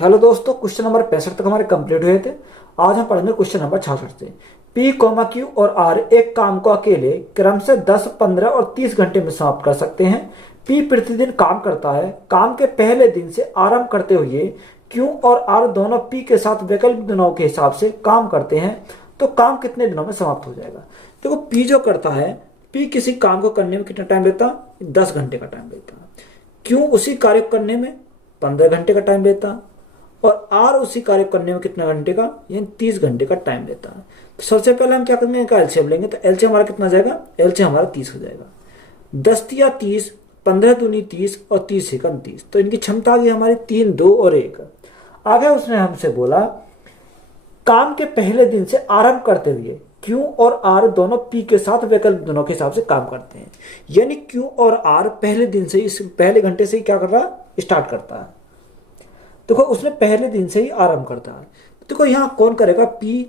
Hello दोस्तों, question number 65 तक हमारे कंप्लीट हुए थे। आज हम पढ़ेंगे क्वेश्चन नंबर 66 से। पी कोमा क्यू और आर एक काम को अकेले क्रम से 10, 15 और 30 घंटे में समाप्त कर सकते हैं। पी प्रतिदिन काम करता है। काम के पहले दिन से आरंभ करते हुए क्यू और आर दोनों पी के साथ वैकल्पिक दिनों के हिसाब से काम करते हैं, तो काम कितने दिनों में समाप्त हो जाएगा। देखो, पी जो करता है, पी किसी काम को करने में कितना टाइम लेता है? 10 घंटे का टाइम लेता है। क्यू उसी कार्य को करने में 15 घंटे का टाइम लेता है और आर उसी कार्य करने में कितना घंटे का, यानी 30 घंटे का टाइम लेता है। तो सबसे पहले हम क्या करेंगे, इनका एलसीएम लेंगे। तो एलसीएम हमारा कितना जाएगा? एलसीएम हमारा 30 हो जाएगा। 10 या 30, 15 दूनी 30 और 30 सेकंड 30। तो इनकी क्षमता आ गई हमारी 3, 2 और 1। आगे उसने हमसे बोला काम के पहले दिन से आरंभ करते हुए क्यू और आर दोनों पी के साथ वैकल्पिक दिनों के हिसाब से काम करते हैं। यानी क्यू और आर पहले दिन से, इस पहले घंटे से ही क्या कर रहा है? स्टार्ट करता है। देखो, उसने पहले दिन से ही आरंभ करता है। देखो, यहां कौन करेगा? P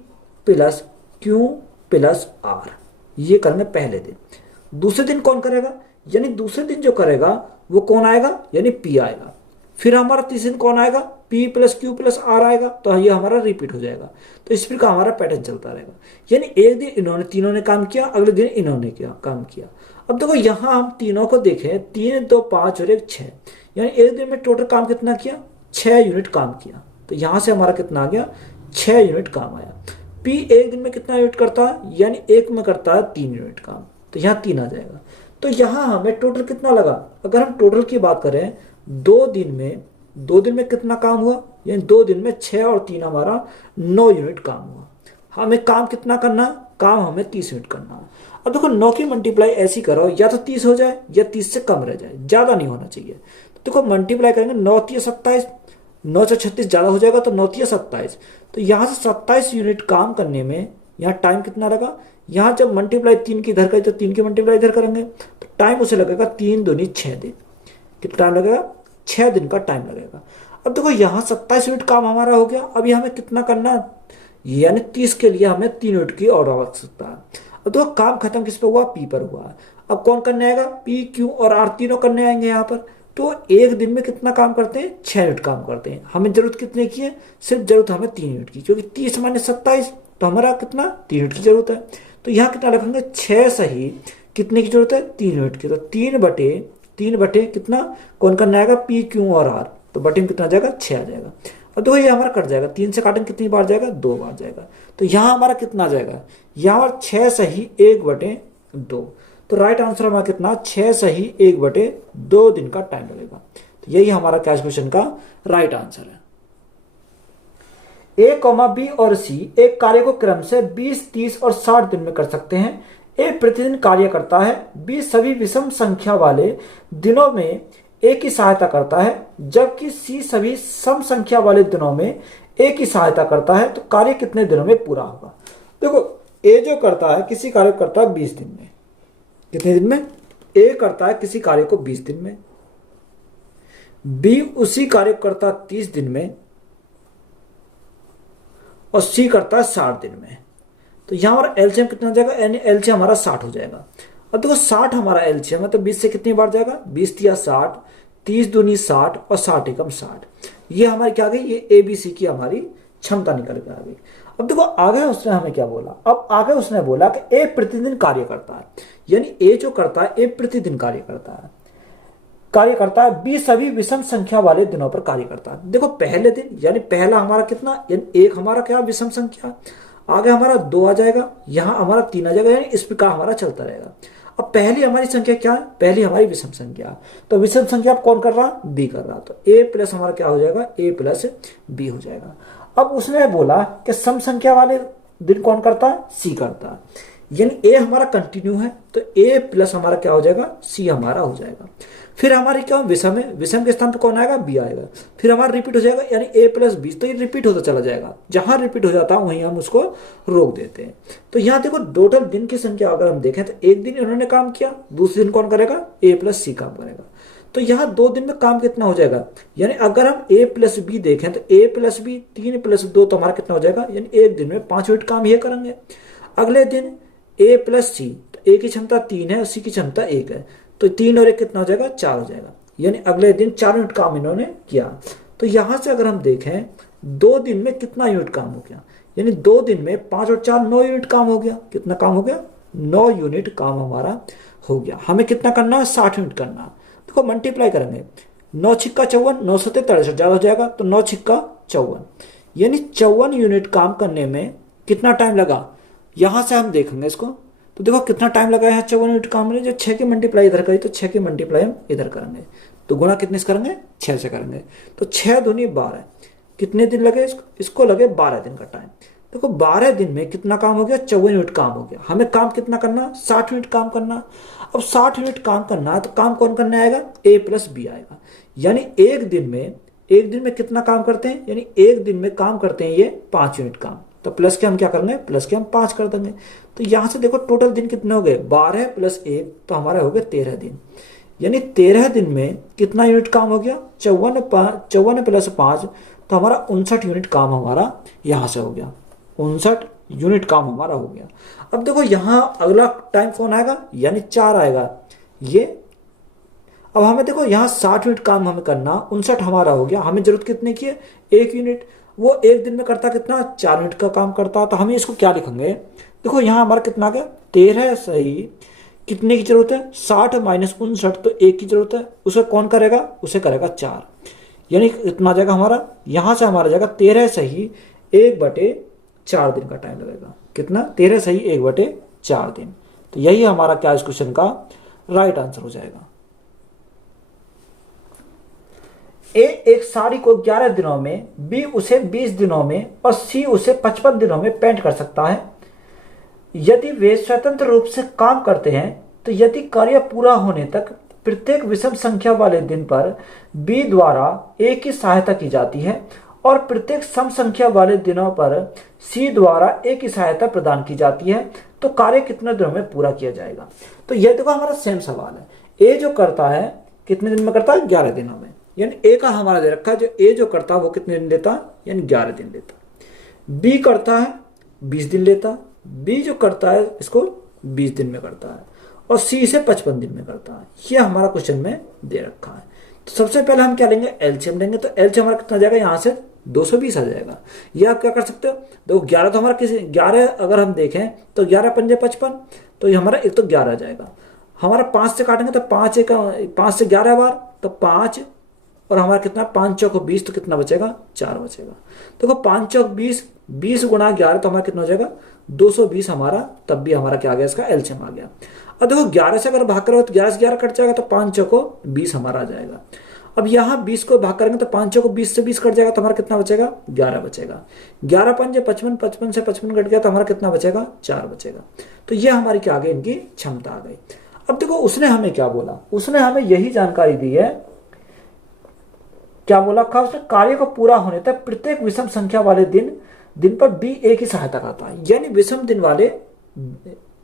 plus Q plus R, ये करेंगे पहले दिन। दूसरे दिन कौन करेगा? यानी दूसरे दिन जो करेगा वो कौन आएगा? यानी P आएगा। फिर हमारा तीसरे दिन कौन आएगा? P plus Q plus R आएगा। तो ये हमारा रिपीट हो जाएगा। तो इस प्रकार हमारा पैटर्न चलता रहेगा। यानी एक दिन इन्होंने, तीनों ने काम किया, अगले दिन इन्होंने काम किया। अब देखो, यहां हम तीनों को देखें, 3, 2, 5 और 1, 6। यानी एक दिन में टोटल काम कितना किया? 6 यूनिट काम किया। तो यहां से हमारा कितना आ गया? 6 यूनिट काम आया। पी एक दिन में कितना यूनिट करता है? यानी एक में करता है 3 यूनिट काम। तो यहाँ 3 आ जाएगा। तो यहाँ हमें टोटल कितना लगा? अगर हम टोटल की बात करें, 2 दिन में कितना काम हुआ? यानी 2 दिन में 6 और 3 हमारा 9 यूनिट काम हुआ। हमें काम कितना करना? काम हमें 30 यूनिट करना है। अब देखो, 9 की मल्टीप्लाई ऐसी करो, या तो 30 हो जाए या 30 से कम रह जाए, ज्यादा नहीं होना चाहिए। तो देखो, मल्टीप्लाई करेंगे, 9 3 27, 9 से 36 ज्यादा हो जाएगा, तो 9 3 27। तो यहां से 27 यूनिट काम करने में यहाँ टाइम कितना लगा? यहाँ जब मल्टीप्लाई 3 की इधर करें तो 3 की मल्टीप्लाई इधर करेंगे, तो टाइम उसे लगेगा 3 दूनी 6 दिन। कितना टाइम लगेगा? 6 दिन का टाइम लगेगा। अब देखो, यहाँ 27 यूनिट काम हमारा हो गया। अभी हमें कितना करना है? यानी 30 के लिए हमें 3 यूनिट की और आवश्यकता है। अब देखो, काम खत्म किस पे हुआ? पी पर हुआ है। अब कौन करने आएगा? पी क्यू और आर तीनों करने आएंगे यहाँ पर। तो एक दिन में कितना काम करते हैं? 6 यूनिट काम करते हैं। हमें जरूरत कितने की है? सिर्फ जरूरत हमें 3 यूनिट की, क्योंकि 30 माइनस 27, तो हमारा कितना? 3 यूनिट की जरूरत है। तो यहाँ कितना लिखेंगे? 6 सही कितने की जरूरत है? 3 यूनिट की। तो 3 बटे कितना कौन करना आएगा? पी क्यू और आर। तो बटे में कितना जाएगा? 6 आ जाएगा। और देखो, ये हमारा कट जाएगा। 3 से काटेंगे कितनी बार जाएगा? 2 बार जाएगा। तो यहाँ हमारा कितना आ जाएगा? यहाँ 6 सही 1/2। तो राइट आंसर हमारा कितना? 6 सही 1/2 दिन का टाइम लगेगा। तो यही हमारा कैश क्वेश्चन का राइट आंसर है। ए कॉमा बी और सी एक कार्य को क्रम से 20, 30 और 60 दिन में कर सकते हैं। ए प्रतिदिन कार्य करता है। बी सभी विषम संख्या वाले दिनों में ए की सहायता करता है, जबकि सी सभी सम संख्या वाले दिनों में ए की सहायता करता है। तो कार्य कितने दिनों में पूरा होगा? देखो, ए जो करता है, किसी कार्य को करता है 20 दिन में। कितने दिन में? ए करता है किसी कार्य को 20 दिन में, बी उसी कार्य को करता है 30 दिन में, और सी करता है 60 दिन में। तो यहां हमारा एलसीएम कितना हो जाएगा? यानी एलसीएम हमारा 60 हो जाएगा। अब देखो, 60 हमारा एलसीएम है, तो 20 से कितनी बार जाएगा? 20 या 60, 30 दूनी 60 और 60 एकम 60। ये हमारी क्या गई? ये एबीसी की हमारी क्षमता निकल के आ गई। अब देखो, आगे उसने हमें क्या बोला? अब आगे उसने बोला कि ए प्रतिदिन कार्य करता है। यानी ए जो करता है, ए प्रतिदिन कार्य करता है। बी सभी विषम संख्या वाले दिनों पर कार्य करता है। देखो, पहले दिन यानी पहला हमारा कितना? यानी एक हमारा क्या? विषम संख्या। आगे हमारा 2 आ जाएगा, यहां हमारा 3 आ जाएगा। यानी इस प्रकार हमारा चलता रहेगा। अब पहली हमारी संख्या क्या है? पहली हमारी विषम संख्या। तो विषम संख्या कौन कर रहा? बी कर रहा। तो ए प्लस हमारा क्या हो जाएगा? ए प्लस बी हो जाएगा। अब उसने बोला कि सम संख्या वाले दिन कौन करता है? सी करता है। यानी ए हमारा कंटिन्यू है, तो ए प्लस हमारा क्या हो जाएगा? सी हमारा हो जाएगा। फिर हमारी क्या विषम है? विषम के स्थान पे कौन आएगा? बी आएगा। फिर हमारा रिपीट हो जाएगा, यानी ए प्लस बी। तो ये रिपीट होता चला जाएगा। जहां रिपीट हो जाता है वहीं हम उसको रोक देते हैं। तो यहाँ देखो, टोटल दिन की संख्या अगर हम देखें, तो एक दिन इन्होंने काम किया, दूसरे दिन कौन करेगा? ए प्लस सी काम करेगा। तो यहाँ 2 दिन में काम कितना हो जाएगा? यानी अगर हम ए प्लस बी देखें, तो ए प्लस बी 3 प्लस 2, तो हमारा कितना हो जाएगा? यानी एक दिन में 5 यूनिट काम ये करेंगे। अगले दिन ए प्लस सी, तो ए की क्षमता 3 है, सी की क्षमता 1 है। तो 3 और 1 कितना हो जाएगा? 4 हो जाएगा। यानी अगले दिन 4 यूनिट काम इन्होंने किया। तो यहां से अगर हम देखें 2 दिन में कितना यूनिट काम हो गया, यानी 2 दिन में 5 और 4 9 यूनिट काम हो गया। कितना काम हो गया? 9 यूनिट काम हमारा हो गया। हमें कितना करना है? 60 यूनिट करना है। देखो मल्टीप्लाई करेंगे, 9 छिक्का 54, 9 सत्ते 63 ज्यादा हो जाएगा, तो 9 छिक्का 54, यानी 54 यूनिट काम करने में कितना टाइम लगा। यहां से हम देखेंगे इसको, तो देखो कितना टाइम लगा है 54 यूनिट काम में। जो 6 की मल्टीप्लाई इधर करी तो 6 की मल्टीप्लाई हम इधर करेंगे, तो गुणा कितने से करेंगे? 6 से करेंगे। तो 6 दूनी 12, कितने दिन लगे इसको लगे 12 दिन का टाइम। देखो 12 दिन में कितना काम हो गया? 54 यूनिट काम हो गया। हमें काम कितना करना? 60 यूनिट काम करना। अब 60 यूनिट काम करना है तो काम कौन करने आएगा? ए प्लस बी आएगा। यानी एक दिन में कितना काम करते हैं? यानी एक दिन में काम करते हैं ये 5 यूनिट काम। तो प्लस के हम क्या करेंगे? प्लस के हम 5 कर देंगे। तो यहां से देखो टोटल दिन कितने हो गए? 12 प्लस 1, तो हमारे हो गए 13 दिन। यानी 13 दिन में कितना यूनिट काम हो गया? 54 प्लस 5, तो हमारा 59 यूनिट काम हमारा यहां से हो गया। 59 यूनिट काम हमारा हो गया। अब देखो यहां अगला टाइम कौन आएगा? यानी 4 आएगा ये। अब हमें देखो यहाँ 60 यूनिट काम हमें करना, 59 हमारा हो गया। हमें जरूरत कितने की है? 1 यूनिट। वो एक दिन में करता कितना? 4 यूनिट का काम करता। तो हमें इसको क्या लिखेंगे? देखो यहाँ हमारा कितना आ गया? 13 सही। कितने की जरूरत है? 60 माइनस 59, तो 1 की जरूरत है। उसे कौन करेगा? उसे करेगा 4। यानी कितना जाएगा हमारा? यहां से हमारा जाएगा 13 सही 1/4 दिन का टाइम लगेगा। कितना? 13 सही 1/4 दिन। तो यही हमारा क्या इस क्वेश्चन का राइट आंसर हो जाएगा। ए एक साड़ी को 11 दिनों में, बी उसे 20 दिनों में और सी उसे 55 दिनों में पेंट कर सकता है। यदि वे स्वतंत्र रूप से काम करते हैं तो यदि कार्य पूरा होने तक प्रत्येक विषम संख्या वाले दिन पर बी द्वारा ए की सहायता की जाती है और प्रत्येक सम संख्या वाले दिनों पर सी द्वारा ए की सहायता प्रदान की जाती है, तो कार्य कितने दिनों में पूरा किया जाएगा। तो यह देखो हमारा सेम सवाल है। ए जो करता है कितने दिन में करता है? 11 दिनों में। यानी ए का हमारा दे रखा है, जो ए जो करता है वो कितने दिन लेता है? यानी 11 दिन लेता। बी करता है 20 दिन लेता। बी जो करता है इसको 20 दिन में करता है और सी से 55 दिन में करता है। ये हमारा क्वेश्चन में दे रखा है। तो सबसे पहले हम क्या लेंगे? एलसीएम लेंगे। तो एलसीएम हमारा कितना जाएगा? यहाँ से 220 आ जाएगा। ये आप क्या कर सकते हो? देखो 11 तो हमारा किसी 11 अगर हम देखें तो 11 पंजे 55, तो ये हमारा एक तो 11 आ जाएगा। हमारा 5 से काटेंगे तो 5 से 11 बार, तो 5 और हमारा कितना? 5 चौक 20, तो कितना बचेगा? 4 बचेगा। देखो 5 चौक 20, 20 गुणा 11, तो हमारा कितना हो जाएगा? 220 हमारा, तब भी हमारा क्या आ गया? इसका एलसीएम आ गया। अब देखो 11 से अगर भाग करो तो 11 से 11 कट जाएगा, तो 5 चौको 20 हमारा आ जाएगा। अब यहाँ 20 को भाग करेंगे तो 5 चौको 20 से 20 कट जाएगा, तो हमारा कितना बचेगा? 11 बचेगा। 11 पंजे 55, 55 से 55 कट गया, तो हमारा कितना बचेगा? 4 बचेगा। तो ये हमारी क्या आ गई? इनकी क्षमता आ गई। अब देखो उसने हमें क्या बोला? उसने हमें यही जानकारी दी है। क्या बोला? उसने कार्य को पूरा होने तक प्रत्येक विषम संख्या वाले दिन पर बी ए की सहायता करता है। यानी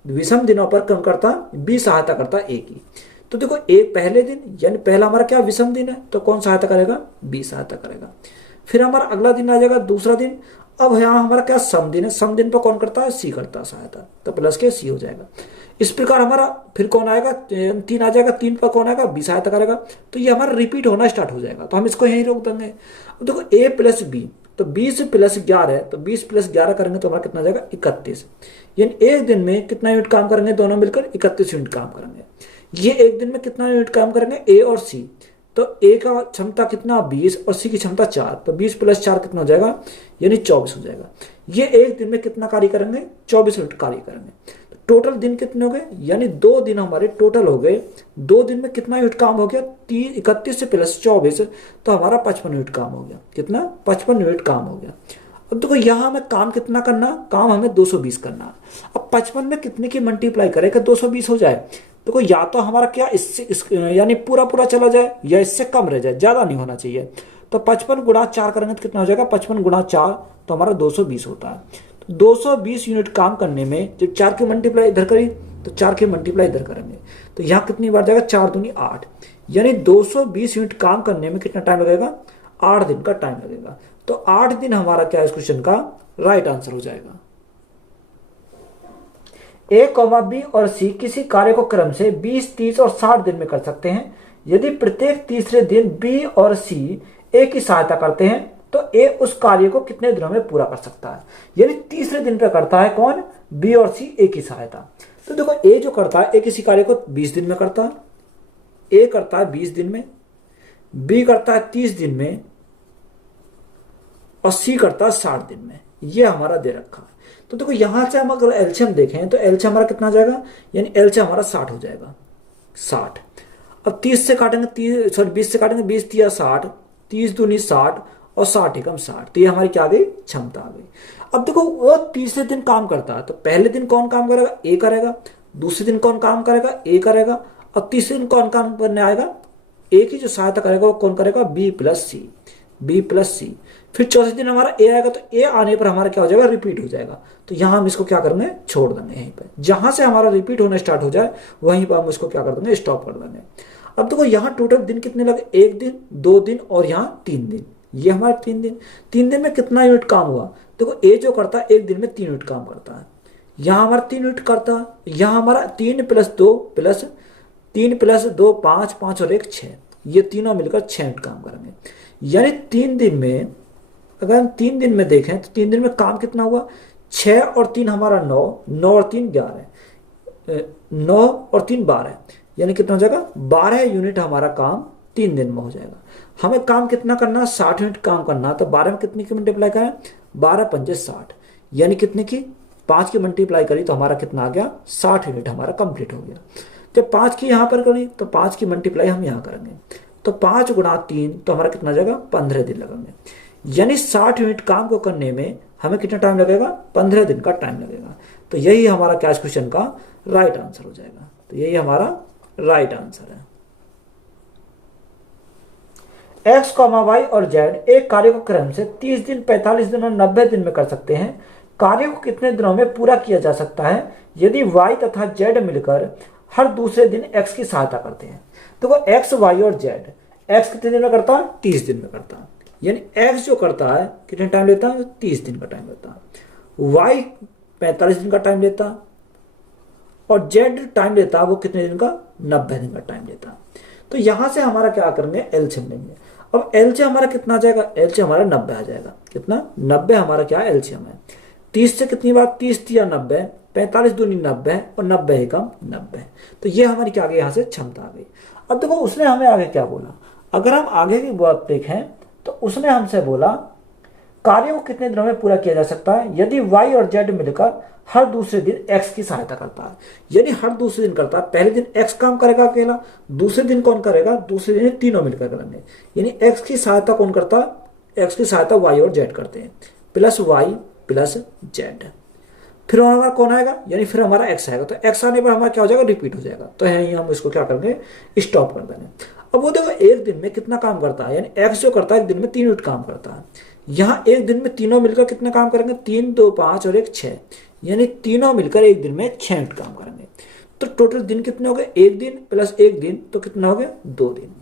विषम दिनों पर कौन करता? बी सहायता करता ए की। तो देखो एक पहले दिन, यानी पहला हमारा क्या? विषम दिन है, तो कौन सहायता करेगा? बी सहायता करेगा। फिर हमारा अगला दिन आ जाएगा दूसरा दिन। अब यहाँ हमारा क्या? सम दिन है। सम दिन पर कौन करता है? सी करता है सहायता, तो प्लस के सी हो जाएगा। इस प्रकार हमारा फिर कौन आएगा? 3 आ जाएगा। 3 पर कौन आएगा? बी सहायता करेगा। तो ये हमारा रिपीट होना स्टार्ट हो जाएगा, तो हम इसको यहीं रोक देंगे। अब देखो ए प्लस बी, तो 20 प्लस 11, तो 20 प्लस 11 करेंगे तो हमारा कितना आ जाएगा? 31। यानी एक दिन में कितना यूनिट काम करेंगे? दोनों मिलकर 31 यूनिट काम करेंगे। ये एक दिन में कितना यूनिट काम करेंगे? ए और सी। तो ए का क्षमता कितना? 20 और सी की क्षमता 4, तो 20 प्लस 4 कितना हो जाएगा? यानी 24 हो जाएगा। ये एक दिन में कितना कार्य करेंगे? 24 यूनिट कार्य करेंगे। टोटल दिन कितने हो गए? यानी 2 दिन हमारे टोटल हो गए। 2 दिन में कितना यूनिट काम हो गया? 31 से प्लस 24, तो हमारा 55 यूनिट काम हो गया। कितना? 55 यूनिट काम हो गया। अब देखो यहाँ हमें काम कितना करना? काम हमें 220 करना। अब 55 में कितने की मल्टीप्लाई करें कि 220 हो जाए? देखो या तो हमारा क्या इससे यानी पूरा चला जाए, या इससे कम रह जाए, ज्यादा नहीं होना चाहिए। तो 55 गुणा 4 करेंगे तो कितना हो जाएगा? 55 गुणा 4, तो हमारा 220 होता है। 220 यूनिट काम करने में जब 4 की मल्टीप्लाई इधर करी तो 4 की मल्टीप्लाई इधर करेंगे, तो यहाँ कितनी बार जाएगा? 4 दूनी 8। यानी 220 यूनिट काम करने में कितना टाइम लगेगा? 8 दिन का टाइम लगेगा। तो 8 दिन हमारा क्या इस क्वेश्चन का राइट आंसर हो जाएगा। ए, बी और सी किसी कार्य को क्रम से 20, 30 और 60 दिन में कर सकते हैं। यदि प्रत्येक तीसरे दिन बी और सी ए की सहायता करते हैं तो ए उस कार्य को कितने दिनों में पूरा कर सकता है, यानी तीसरे दिन पे करता है कौन, बी और सी ए की सहायता। तो देखो ए जो करता है, ए किसी कार्य को 20 दिन में करता है, ए करता है 20 दिन में, बी करता है 30 दिन में और सी करता है 60 दिन में। ये हमारा दे रखा है। तो देखो यहां से हम अगर एलसीएम देखें तो एलसीएम हमारा कितना जाएगा, यानी एलसीएम हमारा 60 हो जाएगा, 60। अब 30 से काटेंगे, 20 से काटेंगे, 20 तिया 60, 30 दूनी 60 और 60 एकम 60। तो ये हमारी क्या आ गई, क्षमता आ गई। अब देखो वो तीसरे दिन काम करता है तो पहले दिन कौन काम करेगा, ए करेगा, दूसरे दिन कौन काम करेगा, ए करेगा, और तीसरे दिन कौन काम करने आएगा, ए की जो सहायता करेगा वो कौन करेगा, बी प्लस सी, बी प्लस सी। फिर चौथे दिन हमारा ए आएगा तो ए आने पर हमारा क्या हो जाएगा, रिपीट हो जाएगा। तो यहां हम इसको क्या करेंगे, छोड़ देंगे यहीं पर, जहां से हमारा रिपीट होना स्टार्ट हो जाए वहीं पर हम इसको क्या कर देंगे, स्टॉप कर देंगे। अब देखो यहाँ टोटल दिन कितने लगे, 1 दिन, 2 दिन और यहाँ 3 दिन। ये हमारे 3 दिन, 3 दिन में कितना यूनिट काम हुआ, देखो ए जो करता है 1 दिन में 3 यूनिट काम करता है, यहाँ हमारा 3 यूनिट करता है, यहाँ हमारा 3 + 2 + 3 + 2 5, 5 और 1 6, ये तीनों मिलकर 6 यूनिट काम करेंगे। यानी 3 दिन में, अगर हम 3 दिन में देखें तो 3 दिन में काम कितना हुआ, 6 और 3 हमारा 9, 9 और 3 11, 9 और 3 12, यानी कितना हो जाएगा, 12 यूनिट हमारा काम 3 दिन में हो जाएगा। हमें काम कितना करना, 60 यूनिट काम करना, तो 12 में कितनी की मल्टीप्लाई करें, 12 पंजे 60, यानी कितने की, 5 की मल्टीप्लाई करी तो हमारा कितना आ गया, 60 यूनिट हमारा कंप्लीट हो गया। जब 5 की यहाँ पर करें तो 5 की मल्टीप्लाई हम यहाँ करेंगे तो 5 × 3 तो हमारा कितना जाएगा, 15 दिन लगेंगे। यानी 60 यूनिट काम को करने में हमें कितना टाइम लगेगा, 15 दिन का टाइम लगेगा। तो यही हमारा कैश क्वेश्चन का राइट आंसर हो जाएगा। तो यही हमारा राइट आंसर है। एक्स, वाई और जेड एक कार्य को क्रम से 30 दिन, 45 दिन और 90 दिन में कर सकते हैं। कार्य को कितने दिनों में पूरा किया जा सकता है यदि वाई तथा जेड मिलकर हर दूसरे दिन एक्स की सहायता करते हैं। देखो एक्स, वाई और जेड, एक्स कितने दिन में करता है, 30 दिन में करता है, यानी एक्स जो करता है कितने टाइम लेता है, 30 दिन का टाइम लेता है। वाई 45 दिन का टाइम लेता है और जेड टाइम लेता है वो कितने दिन का, 90 दिन का टाइम लेता है। तो यहां से हमारा क्या करेंगे, एलसीएम लेंगे। अब एलसीएम हमारा कितना आ जाएगा, एलसीएम हमारा 90 आ जाएगा। कितना, 90 हमारा क्या एलसीएम है। 30 से कितनी बार, 30 या 90, 45 दूनी 90 और 90 एकम 90। तो ये हमारी क्या आ गई, यहां से क्षमता आ गई। अब देखो उसने हमें आगे क्या बोला, अगर हम आगे की बात देखें तो उसने हमसे बोला कार्य को कितने दिनों में पूरा किया जा सकता है यदि वाई और जेड मिलकर हर दूसरे दिन एक्स की सहायता करता है। यानी हर दूसरे दिन करता है, पहले दिन एक्स काम करेगा अकेला, दूसरे दिन कौन करेगा, दूसरे दिन तीनों मिलकर करेंगे। यानी एक्स की सहायता कौन करता है, एक्स की सहायता वाई और जेड करते हैं, प्लस वाई प्लस जेड। फिर हमारा कौन आएगा, यानी फिर हमारा एक्स आएगा। तो एक्स आने पर हमारा क्या हो जाएगा, रिपीट हो जाएगा। तो यहीं हम इसको क्या करेंगे, स्टॉप कर देंगे। अब वो देखो एक दिन में कितना काम करता है, यानी एक्स जो करता है एक दिन में 3 यूनिट काम करता है। यहाँ एक दिन में तीनों मिलकर कितना काम करेंगे, 3, 2, 5 और 1 6, यानी तीनों मिलकर एक दिन में 6 यूनिट काम करेंगे। तो टोटल दिन कितने हो गए, 1 दिन प्लस 1 दिन तो कितना हो गया, 2 दिन।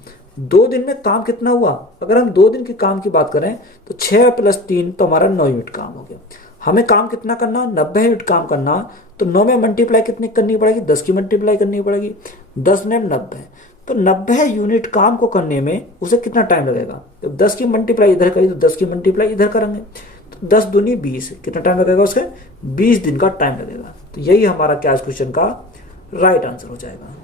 2 दिन में काम कितना हुआ, अगर हम 2 दिन के काम की बात करें तो 6 + 3 तो हमारा 9 यूनिट काम हो गया। हमें काम कितना करना, 90 यूनिट काम करना, तो 9 में मल्टीप्लाई कितनी करनी पड़ेगी, 10 की मल्टीप्लाई करनी पड़ेगी, 10 ने 90। तो 90 यूनिट काम को करने में उसे कितना टाइम लगेगा, जब 10 की मल्टीप्लाई इधर करी तो 10 की मल्टीप्लाई इधर करेंगे, तो 10 दूनी 20, कितना टाइम लगेगा उसके, 20 दिन का टाइम लगेगा। तो यही हमारा कैश क्वेश्चन का राइट आंसर हो जाएगा।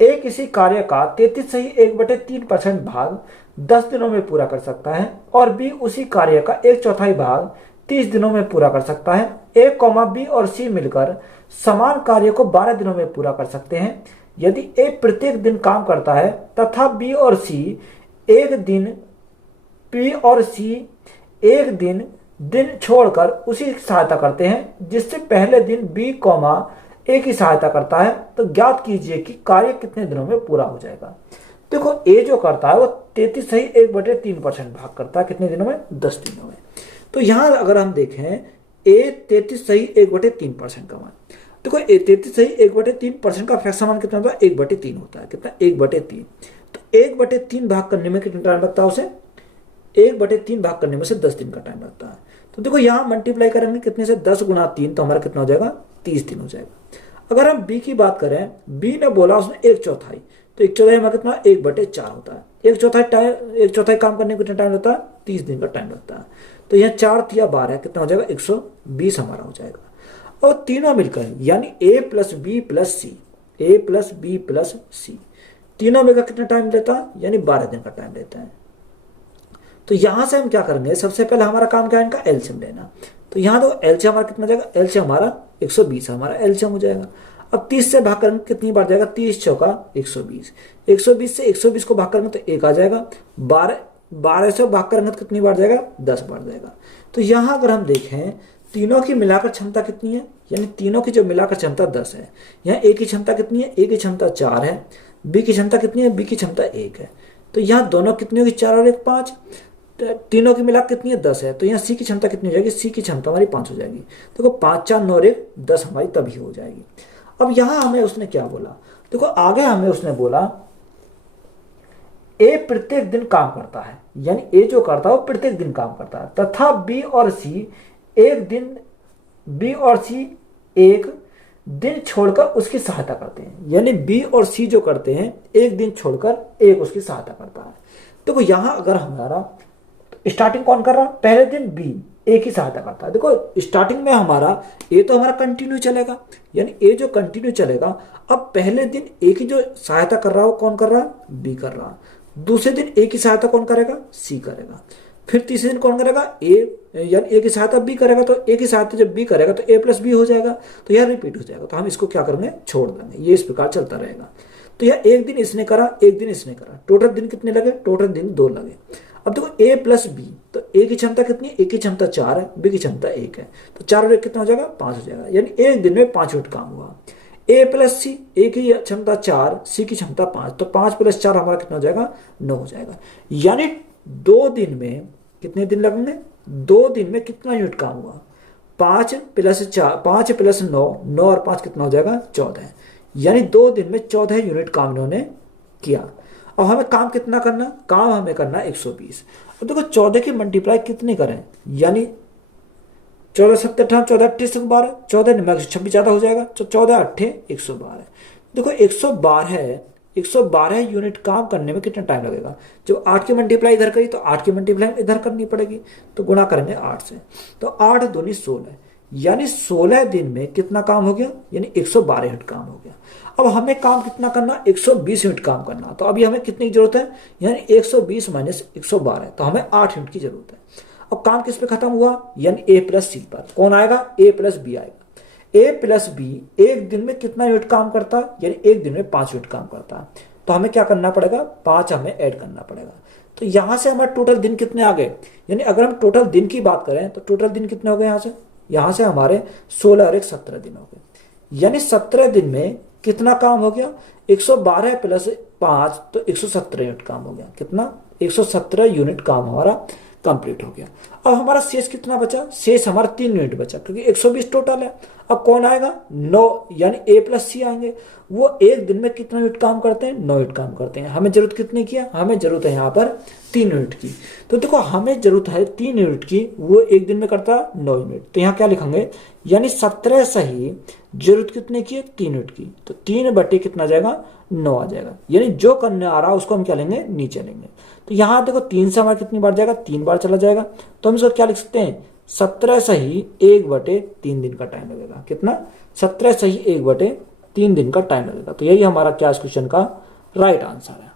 ए किसी कार्य का 33 सही 1/3% भाग 10 दिनों में पूरा कर सकता है और बी उसी कार्य का 1/4 भाग 30 दिनों में पूरा कर सकता है। ए, बी और सी मिलकर समान कार्य को 12 दिनों में पूरा कर सकते हैं। यदि ए प्रत्येक दिन काम करता है तथा बी और सी एक दिन पी और सी एक दिन छोड़कर उसी की सहायता करते हैं जिससे पहले दिन बी ए की सहायता करता है, तो ज्ञात कीजिए कि कार्य कितने दिनों में पूरा हो जाएगा। देखो ए जो करता है वो 33 सही 1/3% भाग करता है, कितने दिनों में, 10 दिनों में। तो यहां अगर हम देखें ए 33 सही 1/3% का मान, देखो ए 33 सही 1/3% का फ्रैक्शन मान कितना होता है, 1/3 होता है। कितना, 1/3। तो 1/3 भाग करने में कितना टाइम लगता है उसे, 1/3 भाग करने में से 10 दिन का टाइम लगता है। तो देखो यहां मल्टीप्लाई करेंगे कितने से, 10 × 3 तो हमारा कितना हो जाएगा, 30 दिन हो जाएगा। अगर हम बी की बात करें, बी ने बोला उसने 1/4, तो 1/4 हमारा कितना 1/4 होता है। 1/4 काम करने को कितना टाइम लगता है 30 दिन का टाइम लगता है। तो यहाँ 4 या 12 कितना हो जाएगा 120 हमारा हो जाएगा। और तीनों मिलकर यानी ए प्लस बी प्लस सी तीनों मिलकर कितना टाइम लेता है यानी 12 दिन का टाइम लेता है। तो यहां से हम क्या करेंगे, सबसे पहले हमारा काम क्या है इनका एलसीएम लेना। तो यहाँ तो एलसीएम हमारा कितना जाएगा, एलसीएम हमारा 120 हमारा एलसीएम हो जाएगा। अब 30 से भाग करेंगे कितनी बार जाएगा, 30 चौका 120, 120 से 120 को भाग करेंगे तो 1 आ जाएगा। 12 से भाग करेंगे तो कितनी बार जाएगा 10 बार जाएगा। तो यहाँ अगर हम देखें तीनों की मिलाकर क्षमता कितनी है, यानी तीनों की जो मिलाकर क्षमता 10 है। यहाँ ए की क्षमता कितनी है, ए की क्षमता 4 है। बी की क्षमता कितनी है, बी की क्षमता 1 है। तो यहाँ दोनों कितनी होगी 4 और 1 5, तीनों की मिलाकर कितनी है 10 है। तो यहाँ सी की क्षमता कितनी हो जाएगी, सी की क्षमता हमारी 5 हो जाएगी। देखो 5 4 9 और 1 10 हमारी तभी हो जाएगी। अब यहाँ हमें उसने क्या बोला, देखो आगे हमें उसने बोला ए प्रत्येक दिन काम करता है, यानी ए जो करता है वो प्रत्येक दिन काम करता है, तथा बी और सी एक दिन छोड़कर उसकी सहायता करते हैं। यानी बी और सी जो करते हैं एक दिन छोड़कर एक उसकी सहायता करता है। देखो यहां अगर हमारा स्टार्टिंग कौन कर रहा, पहले दिन बी ए की सहायता करता है। देखो स्टार्टिंग में हमारा ए तो हमारा कंटिन्यू चलेगा, यानी ए जो कंटिन्यू चलेगा। अब पहले दिन ए की जो सहायता कर रहा है वो कौन कर रहा है, बी कर रहा है। दूसरे दिन ए की सहायता कौन करेगा, सी करेगा। फिर तीसरे दिन कौन करेगा, ए, यानी ए की सहायता बी करेगा। तो ए की सहायता जब बी करेगा तो ए प्लस बी हो जाएगा। तो यह रिपीट हो जाएगा। तो हम इसको क्या करेंगे, छोड़ देंगे। ये इस प्रकार चलता रहेगा। तो यह एक दिन इसने करा, एक दिन इसने करा, टोटल दिन कितने लगे, टोटल दिन 2 लगे। अब देखो ए प्लस बी, तो ए की क्षमता कितनी है, ए की क्षमता 4 है, बी की क्षमता 1 है। तो 4 और 1 कितना हो जाएगा 5 हो जाएगा। यानी एक दिन में 5 यूनिट काम हुआ। ए प्लस सी, ए की क्षमता 4, सी की क्षमता 5, तो 5 + 4 हमारा कितना हो जाएगा 9 हो जाएगा। यानी 2 दिन में कितने दिन लगेंगे, 2 दिन में कितना यूनिट काम हुआ, 5 + 4, 5 + 9, 9 और 5 कितना हो जाएगा 14। यानी 2 दिन में 14 यूनिट काम इन्होंने किया। अब हमें काम कितना करना, काम हमें करना 120। अब देखो 14 की मल्टीप्लाई कितनी करें, यानी 14 7 18 14 28 12, 14 में 26 ज़्यादा हो जाएगा। तो 14 8 112। देखो 112 यूनिट काम करने में कितना टाइम लगेगा। जब 8 की मल्टीप्लाई इधर करी तो 8 की मल्टीप्लाई इधर करनी पड़ेगी। तो गुणा करेंगे 8 से, तो 8 दूनी 16, यानी 16 दिन में कितना काम हो गया, यानी 112 यूनिट काम हो गया। अब हमें काम कितना करना, 120 यूनिट काम करना। तो अभी हमें कितनी जरूरत है, यानी 120 - 112, तो हमें 8 यूनिट की जरूरत है। अब काम किस पे खत्म हुआ, यानी ए प्लस सी पर। कौन आएगा, ए प्लस बी आएगा। ए प्लस बी एक दिन में कितना यूनिट काम करता, यानी एक दिन में 5 यूनिट काम करता। तो हमें क्या करना पड़ेगा, 5 हमें ऐड करना पड़ेगा। तो यहां से हमारे टोटल दिन कितने आ गए, यानी अगर हम टोटल दिन की बात करें तो टोटल दिन कितने हो गए, यहां से हमारे 16 और 1 17 दिन हो गए। यानी 17 दिन में कितना काम हो गया, 112 + 5 तो 117 यूनिट काम हो गया। कितना, 117 यूनिट काम हमारा कंप्लीट हो गया। अब हमारा शेष कितना बचा, शेष हमारा 3 यूनिट बचा, क्योंकि 120 टोटल है। अब कौन आएगा, 9, यानी ए प्लस सी आएंगे। वो एक दिन में कितना यूनिट काम करते हैं, 9 यूनिट काम करते हैं। हमें जरूरत कितनी की है, हमें जरूरत है यहाँ पर 3 यूनिट की। तो देखो हमें जरूरत है 3 यूनिट की, वो एक दिन में करता है 9 यूनिट। तो यहाँ क्या लिखेंगे, यानी 17 सही जरूरत कितने की है, 3 यूनिट की। तो 3 बटे कितना जाएगा 9 आ जाएगा। यानी जो करने आ रहा है उसको हम क्या लेंगे, नीचे लेंगे। तो यहाँ देखो 3 से हमारा कितनी बार जाएगा, 3 बार चला जाएगा। तो हम इसको क्या लिख सकते हैं, 17 सही 1/3 दिन का टाइम लगेगा। कितना, 17 सही 1/3 दिन का टाइम लगेगा। तो यही हमारा क्या इस क्वेश्चन का राइट आंसर है।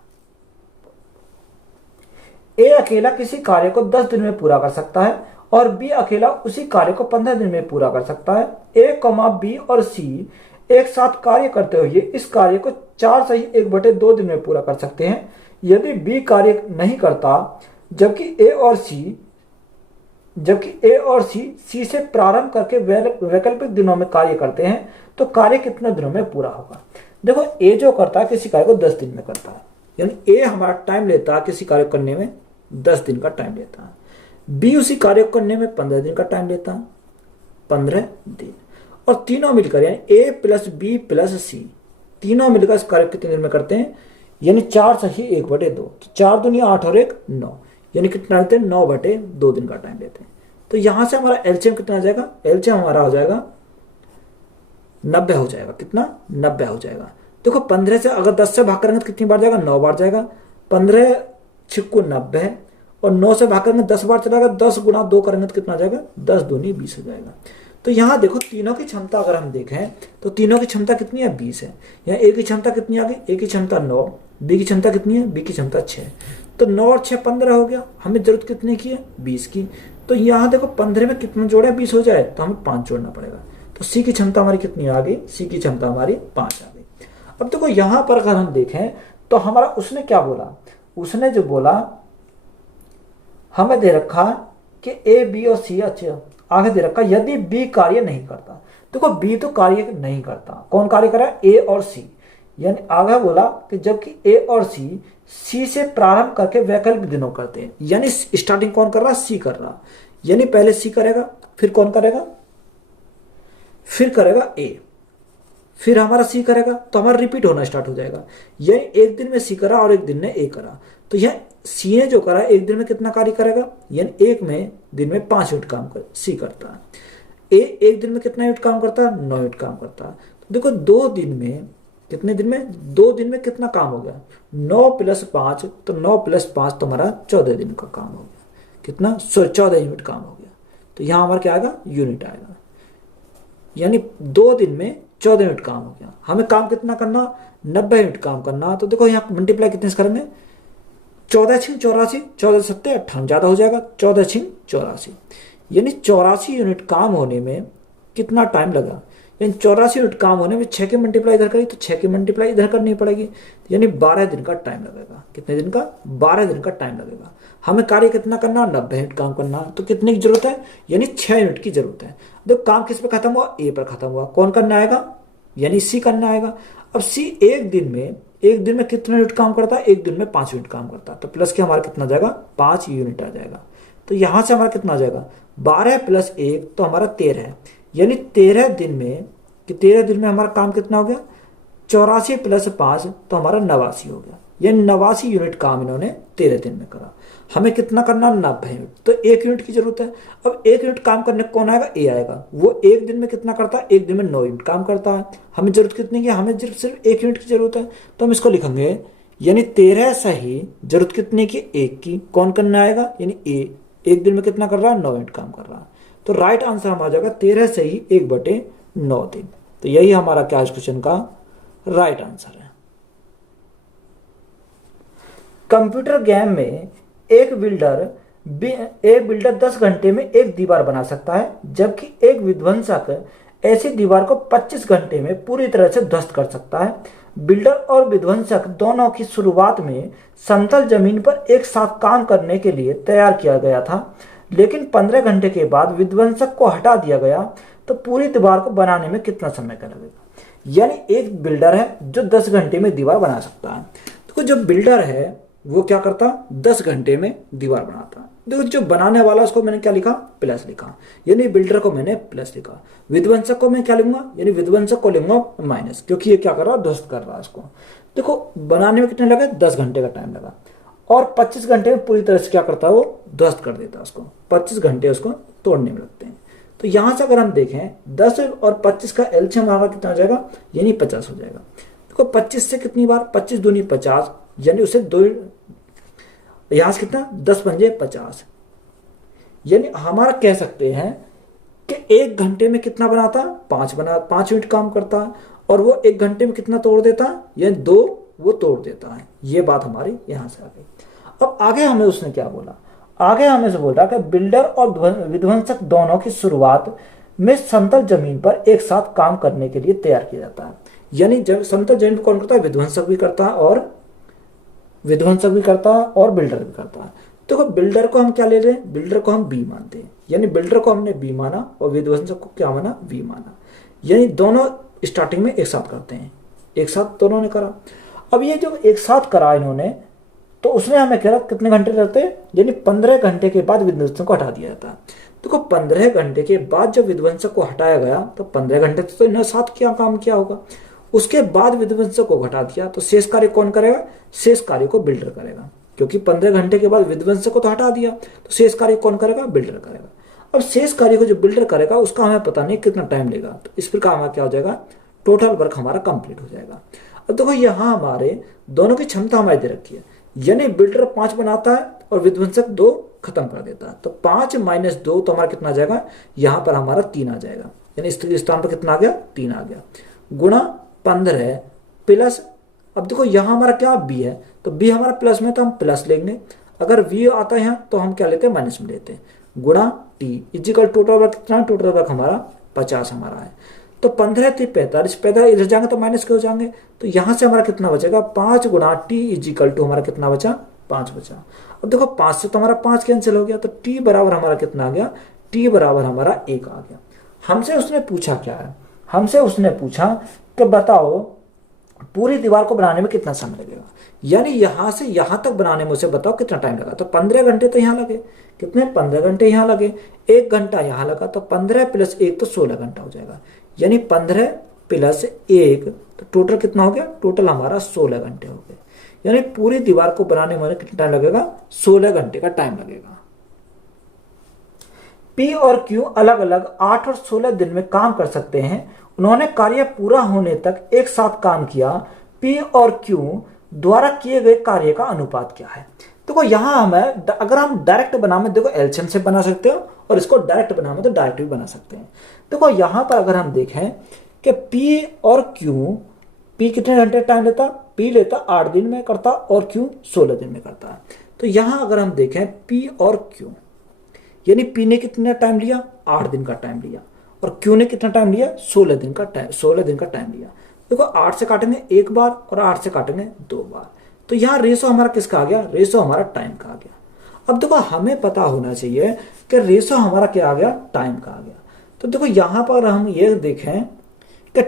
ए अकेला किसी कार्य को 10 दिन में पूरा कर सकता है और बी अकेला उसी कार्य को 15 दिन में पूरा कर सकता है। ए, बी और सी एक साथ कार्य करते हुए इस कार्य को 4 सही 1/2 दिन में पूरा कर सकते हैं। यदि बी कार्य नहीं करता, जबकि ए और सी से प्रारंभ करके वैकल्पिक दिनों में कार्य करते हैं, तो कार्य कितने दिनों में पूरा होगा। देखो ए जो करता है किसी कार्य को 10 दिन में करता है, यानी ए हमारा टाइम लेता है किसी कार्य करने में 10 दिन का टाइम लेता है। बी उसी कार्य को करने में 15 दिन का टाइम लेता है, 15 दिन। और तीनों मिलकर यानी ए प्लस बी प्लस सी तीनों मिलकर इस कार्य कितने दिन में करते हैं, यानी 4 सही 1/2। तो 4 दूनी 8 और 1 9, यानी कितना लेते हैं 9/2 दिन का टाइम लेते हैं। तो यहां से हमारा एलसीएम कितना आ जाएगा, एलसीएम हमारा हो जाएगा 90 हो जाएगा। कितना, 90 हो जाएगा। देखो 15 से अगर 10 से भाग करेंगे तो कितनी बार जाएगा, 9 बार जाएगा। 15 छिक्कू 90 है, और 9 से भाग करेंगे 10 बार चलाएगा, 10 गुना 2 करेंगे तो कितना जाएगा, 10 दूनी 20 हो जाएगा। तो यहाँ देखो तीनों की क्षमता अगर हम देखें तो तीनों की क्षमता कितनी है, 20 है। यहाँ ए की क्षमता कितनी आ गई, ए की क्षमता 9, बी की क्षमता कितनी है, बी की क्षमता 6। तो 9 और 6 15 हो गया, हमें जरूरत कितने की है, 20 की। तो यहाँ देखो 15 में कितना जोड़े 20 हो जाए, तो हमें 5 जोड़ना पड़ेगा। तो सी की क्षमता हमारी कितनी आ गई, सी की क्षमता हमारी 5 आ गई। अब देखो यहाँ पर अगर हम देखें तो हमारा उसने क्या बोला, उसने जो बोला हमें दे रखा कि ए बी और सी, अच्छा आगे दे रखा यदि बी कार्य नहीं करता। देखो बी तो कार्य नहीं करता, कौन कार्य कर रहा है, ए और सी। यानी आगे बोला कि जबकि ए और सी से प्रारंभ करके वैकल्पिक दिनों करते हैं, यानी स्टार्टिंग कौन कर रहा, सी कर रहा। यानी पहले सी करेगा, फिर कौन करेगा, फिर करेगा ए, फिर हमारा सी करेगा, तो हमारा रिपीट होना स्टार्ट हो जाएगा। यानी एक दिन में सी करा और एक दिन में ए करा। तो यह सी ने जो करा एक दिन में कितना कार्य करेगा, यानी एक में दिन में 5 यूनिट काम कर सी करता है। ए एक दिन में कितना यूनिट काम करता है, 9 यूनिट काम करता है। तो देखो 2 दिन में, कितने दिन में, 2 दिन में कितना काम हो गया, 9 + 5, तो 9 + 5 तो हमारा 14 दिन का काम हो गया। कितना, 14 यूनिट काम हो गया। तो यहाँ हमारा क्या आएगा, यूनिट आएगा। यानी 2 दिन में 14 यूनिट काम हो गया। हमें काम कितना करना, 90 यूनिट काम करना। तो देखो यहाँ मल्टीप्लाई कितने से करेंगे, 14 × 84, 14 × 7 = 58, ज़्यादा हो जाएगा, 14 × 84, यानी 84 यूनिट काम होने में कितना टाइम लगा। यानी 84 यूनिट काम होने में 6 की मल्टीप्लाई इधर करी तो 6 की मल्टीप्लाई इधर करनी पड़ेगी, यानी 12 दिन का टाइम लगेगा। कितने दिन का, 12 दिन का टाइम लगेगा। हमें कार्य कितना करना, 90 यूनिट काम करना। तो कितने की जरूरत है, यानी 6 यूनिट की जरूरत है। देखो काम किस पे खत्म हुआ, ए पर खत्म हुआ। कौन करना आएगा, यानी सी करना आएगा। अब सी एक दिन में कितना यूनिट काम करता है, एक दिन में 5 यूनिट काम करता है। तो प्लस के हमारा कितना जाएगा, 5 यूनिट आ जाएगा। तो यहां से हमारा कितना आ जाएगा, 12 + 1 तो हमारा 13 है। यानी 13 दिन में हमारा काम कितना हो गया, 84 + 5 तो हमारा 89 हो गया। यानी 89 यूनिट काम इन्होंने 13 दिन में करा। हमें कितना करना, 90 यूनिट। तो 1 यूनिट की जरूरत है। अब 1 यूनिट काम करने कौन आएगा, ए आएगा। वो एक दिन में कितना करता है, एक दिन में 9 यूनिट काम करता है। हमें जरूरत कितनी की, हमें सिर्फ 1 यूनिट की जरूरत है। तो हम इसको लिखेंगे, यानी 13 सही जरूरत कितनी की, 1 की। कौन करने आएगा, यानी ए एक दिन में कितना कर रहा है, 9 यूनिट काम कर रहा है। तो राइट आंसर हमारा जाएगा 13 सही 1/9 दिन। तो यही हमारा क्या क्वेश्चन का राइट आंसर है। कंप्यूटर गेम में एक बिल्डर 10 घंटे में एक दीवार बना सकता है, जबकि एक विध्वंसक ऐसी दीवार को 25 घंटे में पूरी तरह से ध्वस्त कर सकता है। बिल्डर और विध्वंसक दोनों की शुरुआत में समतल जमीन पर एक साथ काम करने के लिए तैयार किया गया था, लेकिन 15 घंटे के बाद विध्वंसक को हटा दिया गया। तो पूरी दीवार को बनाने में कितना समय लगेगा। यानी एक बिल्डर है जो 10 घंटे में दीवार बना सकता है। तो जो बिल्डर है वो क्या करता, 10 घंटे में दीवार बनाता। देखो जो बनाने वाला उसको मैंने क्या लिखा, प्लस लिखा, यानी बिल्डर को मैंने प्लस लिखा। विध्वंसक को मैं क्या लूंगा, यानी विध्वंसक को लूंगा माइनस, क्योंकि ये क्या कर रहा है, ध्वस्त कर रहा है इसको। देखो बनाने में कितने लगे, 10 घंटे का टाइम लगा, और 25 घंटे में पूरी तरह से क्या करता है, वो ध्वस्त कर देता है उसको। 25 घंटे उसको तोड़ने में लगते हैं। तो यहां से अगर हम देखें 10 और 25 का एलसीएम हमारा कितना हो जाएगा, यानी 50 हो जाएगा। देखो 25 से कितनी बार, 25 दूनी 50, यानी उसे 2, यहां से कितना, 10 पंजे 50। यानी हमारा कह सकते हैं कि 1 घंटे में कितना बनाता, 5 यूनिट काम करता, और वो 1 घंटे में कितना तोड़ देता, यानी 2 वो तोड़ देता है। ये बात हमारी यहां से आ गई। अब आगे हमें उसने क्या बोला, आगे हमें से बोल रहा कि बिल्डर और विध्वंसक दोनों की शुरुआत में समतल जमीन पर एक साथ काम करने के लिए तैयार किया जाता है। यानी जब समतल जमीन पर कौन करता है, विध्वंसक भी करता है और बिल्डर भी करता है। तो बिल्डर को हम क्या ले रहे हैं, बिल्डर को हम बी मानते हैं, यानी बिल्डर को हमने बी माना और विध्वंसक को क्या माना, वी माना। यानी दोनों स्टार्टिंग में एक साथ करते हैं, एक साथ दोनों ने करा। अब ये जो एक साथ करा इन्होंने, तो उसने हमें कह रहा कितने घंटे लगते हैं, यानी 15 घंटे के बाद विध्वंसक को हटा दिया जाता है। तो 15 घंटे के बाद जब विध्वंसक को हटाया गया तो 15 घंटे तो इन्होंने साथ क्या काम किया होगा। उसके बाद विध्वंसक को हटा दिया, तो शेष कार्य कौन करेगा, शेष कार्य को बिल्डर करेगा, क्योंकि 15 घंटे के बाद विध्वंसक को तो हटा दिया, तो शेष कार्य कौन करेगा, बिल्डर करेगा। अब शेष कार्य को जो बिल्डर करेगा उसका हमें पता नहीं कितना टाइम लेगा। तो इस प्रकार हमारा क्या हो जाएगा, टोटल वर्क हमारा कंप्लीट हो जाएगा। अब देखो यहाँ हमारे दोनों की क्षमता हमारी दे रखी है, यानी बिल्डर 5 बनाता है और विध्वंसक 2 खत्म कर देता है। तो 5 माइनस 2 तो हमारा कितना आ जाएगा, यहाँ पर हमारा 3 आ जाएगा, यानी इस स्थान पर कितना आ गया, 3 आ गया, गुणा 15 प्लस, अब देखो यहाँ हमारा क्या बी है, तो बी हमारा प्लस में तो हम प्लस लेंगे, अगर वी आता है यहाँ तो हम क्या लेते हैं, माइनस में लेते हैं, गुणा टी इजिकल टोटल वर्क कितना, टोटल वर्क हमारा 50 हमारा है। तो 15 थी 45, 45 इधर जाएंगे तो माइनस के हो जाएंगे, तो यहाँ से हमारा कितना बचेगा, 5 गुणा टी इजिकल टू हमारा कितना बचा, 5 बचा। अब देखो 5 से तो हमारा 5 कैंसिल हो गया, तो टी बराबर हमारा कितना आ गया, टी बराबर हमारा 1 आ गया। हमसे उसने पूछा क्या है, हमसे उसने पूछा कि बताओ पूरी दीवार को बनाने में कितना समय लगेगा, यानी यहां से यहां तक बनाने में उसे बताओ कितना टाइम लगा। तो 15 घंटे तो यहाँ लगे, कितने 15 घंटे यहाँ लगे, 1 घंटा यहाँ लगा, तो 15 प्लस 1 तो 16 घंटा हो जाएगा, यानी 15 प्लस 1 तो टोटल कितना हो गया, टोटल हमारा 16 घंटे हो गए, यानी पूरी दीवार को बनाने में कितना टाइम लगेगा, 16 घंटे का टाइम लगेगा। पी और क्यू अलग अलग 8 और 16 दिन में काम कर सकते हैं, उन्होंने कार्य पूरा होने तक एक साथ काम किया, पी और क्यू द्वारा किए गए कार्य का अनुपात क्या है। देखो यहां हमें, अगर हम डायरेक्ट बनावे देखो एलसीएम से बना सकते हो, और इसको डायरेक्ट बनावे तो डायरेक्ट भी बना सकते हैं। देखो यहां पर अगर हम देखें कि पी और क्यू, पी कितने घंटे टाइम लेता, पी लेता 8 दिन में करता और क्यू 16 दिन में करता। तो यहां अगर हम देखें पी और क्यू, यानी पी ने कितना टाइम लिया, 8 दिन का टाइम लिया, और क्यू ने कितना टाइम लिया, 16 दिन का टाइम लिया। देखो 8 से काटेंगे 1 बार और 8 से काटेंगे 2 बार, तो यहाँ रेशो हमारा किसका आ गया, रेशो हमारा टाइम का आ गया। अब देखो हमें पता होना चाहिए कि रेशो हमारा क्या आ गया, टाइम का आ गया। तो देखो यहां पर हम ये देखें कि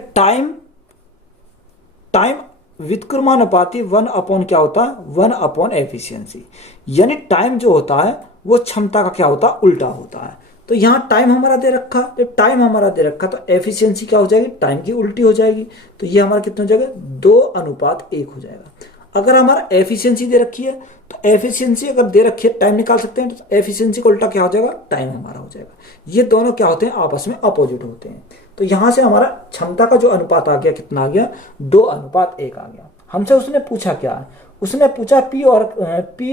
टाइम व्युत्क्रमानुपाती 1 अपॉन क्या होता है, 1 अपॉन एफिशिएंसी, यानी टाइम जो होता है वो क्षमता का क्या होता है, उल्टा होता है। तो यहाँ टाइम हमारा दे रखा, जब टाइम हमारा दे रखा तो एफिशिएंसी क्या हो जाएगी, टाइम की उल्टी हो जाएगी, तो ये हमारा कितना हो जाएगा, 2:1 हो जाएगा। अगर हमारा एफिशिएंसी दे रखी है तो एफिशिएंसी अगर दे रखी है, टाइम निकाल सकते हैं, तो एफिशिएंसी का उल्टा क्या हो जाएगा, टाइम हमारा हो जाएगा। ये दोनों क्या होते हैं, आपस में अपोजिट होते हैं। तो यहां से हमारा क्षमता का जो अनुपात आ गया, कितना आ गया, 2:1 आ गया। हमसे उसने पूछा क्या, उसने पूछा पी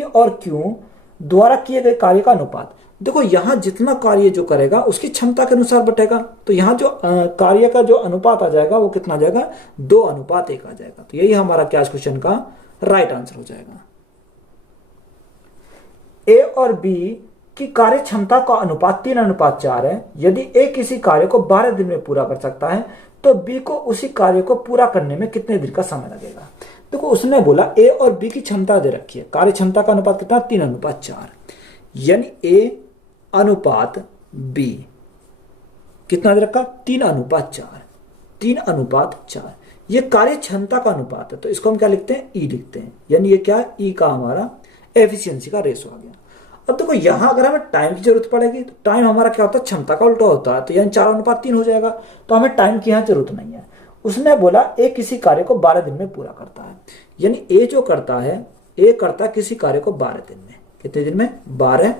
और क्यू द्वारा किए गए कार्य का अनुपात। देखो यहां जितना कार्य जो करेगा उसकी क्षमता के अनुसार बटेगा, तो यहां जो कार्य का जो अनुपात आ जाएगा वो कितना आ जाएगा, 2:1 आ जाएगा। तो यही हमारा क्या क्वेश्चन का राइट आंसर हो जाएगा। ए और बी की कार्य क्षमता का अनुपात 3:4 है। यदि ए किसी कार्य को 12 दिन में पूरा कर सकता है तो बी को उसी कार्य को पूरा करने में कितने दिन का समय लगेगा। देखो उसने बोला ए और बी की क्षमता दे रखी है, कार्य क्षमता का अनुपात कितना, 3:4, यानी ए अनुपात बी कितना दे रखा, 3:4, 3:4, ये कार्य क्षमता का अनुपात है, तो इसको हम क्या लिखते हैं, ई लिखते हैं, यानी ये क्या, ई का हमारा एफिशिएंसी का रेशो आ गया। अब देखो यहां अगर हमें टाइम की जरूरत पड़ेगी तो टाइम हमारा क्या होता है, क्षमता का उल्टा होता है, तो यानी 4:3 हो जाएगा, तो हमें टाइम की यहां जरूरत नहीं है। उसने बोला ए किसी कार्य को 12 दिन में पूरा करता है, यानी ए जो करता है, ए करता है किसी कार्य को 12 दिन में, कितने दिन में, 12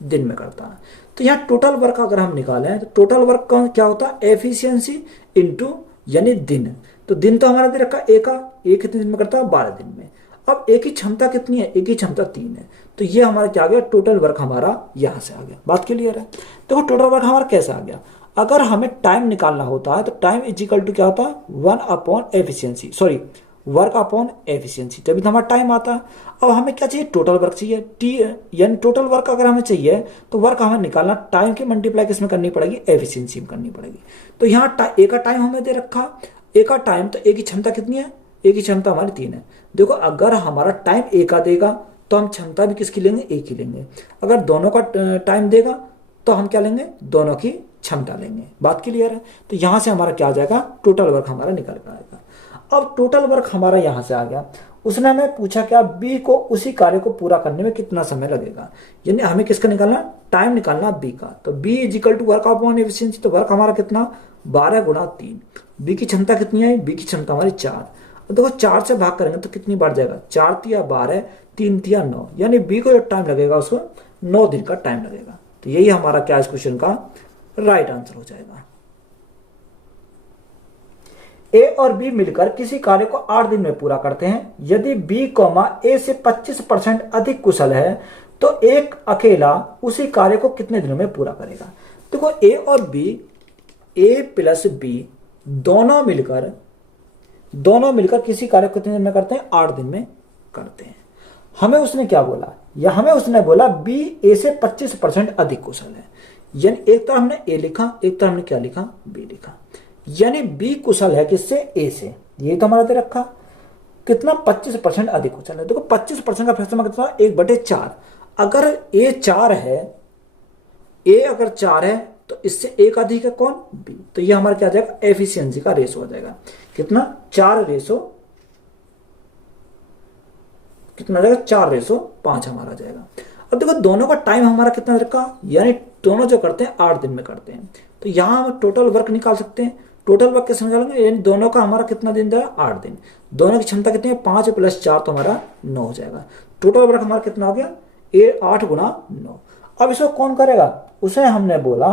दिन में करता है। तो यहाँ टोटल वर्क अगर हम निकालें तो टोटल वर्क का क्या होता है, एफिशिएंसी इनटू यानी दिन, तो दिन तो हमारा दे रखा ए का, ए कितने दिन में करता है, 12 दिन में। अब ए की क्षमता कितनी है, ए की क्षमता 3 है, तो ये हमारा क्या आ गया, टोटल वर्क हमारा यहां से आ गया। बात क्लियर है। देखो टोटल वर्क हमारा कैसा आ गया, अगर हमें टाइम निकालना होता है तो टाइम इज इक्वल टू क्या होता है, 1 upon efficiency, sorry work upon efficiency, तभी तो हमारा टाइम आता है। अब हमें क्या चाहिए, टोटल वर्क चाहिए, टी यानी टोटल वर्क अगर हमें चाहिए तो वर्क हमें निकालना, टाइम की मल्टीप्लाई किसमें करनी पड़ेगी, एफिशिएंसी में करनी पड़ेगी। तो यहाँ ए का टाइम हमें दे रखा, ए का टाइम, तो ए की क्षमता कितनी है, ए की क्षमता हमारी 3 है। देखो अगर हमारा टाइम ए का देगा तो हम क्षमता भी किसकी लेंगे, ए की लेंगे। अगर दोनों का टाइम देगा तो हम क्या लेंगे, दोनों की क्षमता लेंगे। बात क्लियर है। तो यहां से हमारा क्या आ जाएगा, टोटल वर्क हमारा निकल कर आएगा। अब टोटल वर्क हमारा यहां से आ गया। उसने हमें पूछा क्या, बी को उसी कार्य को पूरा करने में कितना समय लगेगा, यानी हमें किसका निकालना, टाइम निकालना बी का। तो B is equal to work upon efficiency, तो वर्क हमारा कितना, 12 गुणा 3। बी की क्षमता कितनी है, बी की क्षमता हमारी 4। देखो 4 से भाग करेंगे तो कितनी बार जाएगा, 4 तिया 12, 3 तिया 9, यानी बी को जो टाइम लगेगा उसको 9 दिन का टाइम लगेगा। तो यही हमारा क्या इस क्वेश्चन का राइट आंसर हो जाएगा। ए और बी मिलकर किसी कार्य को 8 दिन में पूरा करते हैं। यदि बी कॉमा ए से 25% अधिक कुशल है तो एक अकेला उसी कार्य को कितने दिनों में पूरा करेगा। देखो ए और बी, ए प्लस बी दोनों मिलकर किसी कार्य को कितने दिन में करते हैं, 8 दिन में करते हैं। हमें उसने क्या बोला, या हमें उसने बोला बी ए से 25% अधिक कुशल है। यानी एक तरफ हमने ए लिखा, एक तरफ हमने क्या लिखा, बी लिखा। यानी बी कुशल है किससे, ए से। ये तो हमारा दे रखा कितना, 25% अधिक कुशल है। देखो 25% का फैसला कितना, 1/4। अगर ए 4 है, ए अगर 4 है तो इससे एक अधिक है कौन, बी। तो ये हमारा क्या आ जाएगा, एफिशिएंसी का रेशो हो जाएगा कितना, 4:5 हमारा जाएगा। अब देखो दोनों का टाइम हमारा कितना रखा, यानी दोनों जो करते हैं 8 दिन में करते हैं। तो यहां हम टोटल वर्क निकाल सकते हैं। टोटल वर्क कैसे निकालेंगे, यानी दोनों का हमारा कितना दिन जाएगा, 8 दिन। दोनों की क्षमता कितनी है, 5 + 4 तो हमारा 9 हो जाएगा। टोटल वर्क हमारा कितना हो गया, 8 × 9। अब इसको कौन करेगा, उसे हमने बोला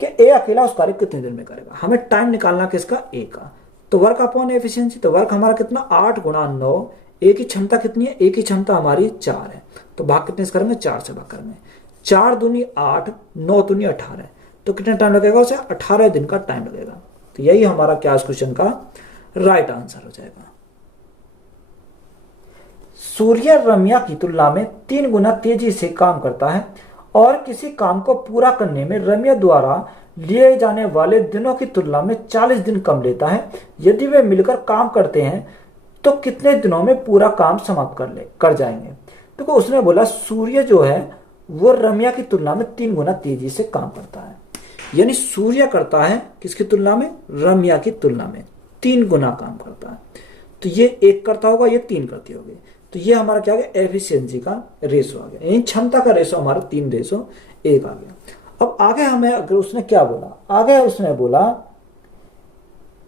कि ए अकेला उस कार्य कितने दिन में करेगा। हमें टाइम निकालना किसका, ए का। तो वर्क अपॉन एफिशिएंसी, तो वर्क हमारा कितना, 8 × 9। ए की क्षमता कितनी है, ए की क्षमता हमारी 4 है। तो भाग कितने से करेंगे, 4 से भाग करेंगे। 4 दूनी 8, 9 दूनी 18। तो कितना टाइम लगेगा उसे, 18 दिन का टाइम लगेगा। तो यही हमारा क्या इस क्वेश्चन का राइट आंसर हो जाएगा। सूर्य रम्या की तुलना में 3 गुना तेजी से काम करता है और किसी काम को पूरा करने में रम्या द्वारा लिए जाने वाले दिनों की तुलना में 40 दिन कम लेता है। यदि वे मिलकर काम करते हैं तो कितने दिनों में पूरा काम समाप्त कर जाएंगे। देखो उसने बोला सूर्य जो है वो रम्या की तुलना में 3 गुना तेजी से काम करता है। यानी सूर्य करता है किसकी तुलना में, रम्या की तुलना में 3 गुना काम करता है। तो ये 1 करता होगा, ये 3 करती होगी। तो ये हमारा क्या आ गया, एफिशिएंसी का रेशो आ गया, यानी क्षमता का रेशो हमारा 3:1 आ गया। अब आगे हमें अगर उसने क्या बोला, आगे उसने बोला